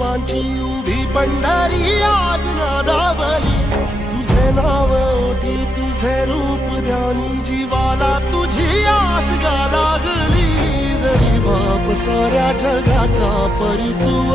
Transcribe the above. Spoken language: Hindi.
वांचियू भी पंडारी आज नादा बली तुझे नाव ओटी तुझे रूप ध्यानी जीवाला तुझे आस गाला गली जरी बाप सारा जगाचा परी तू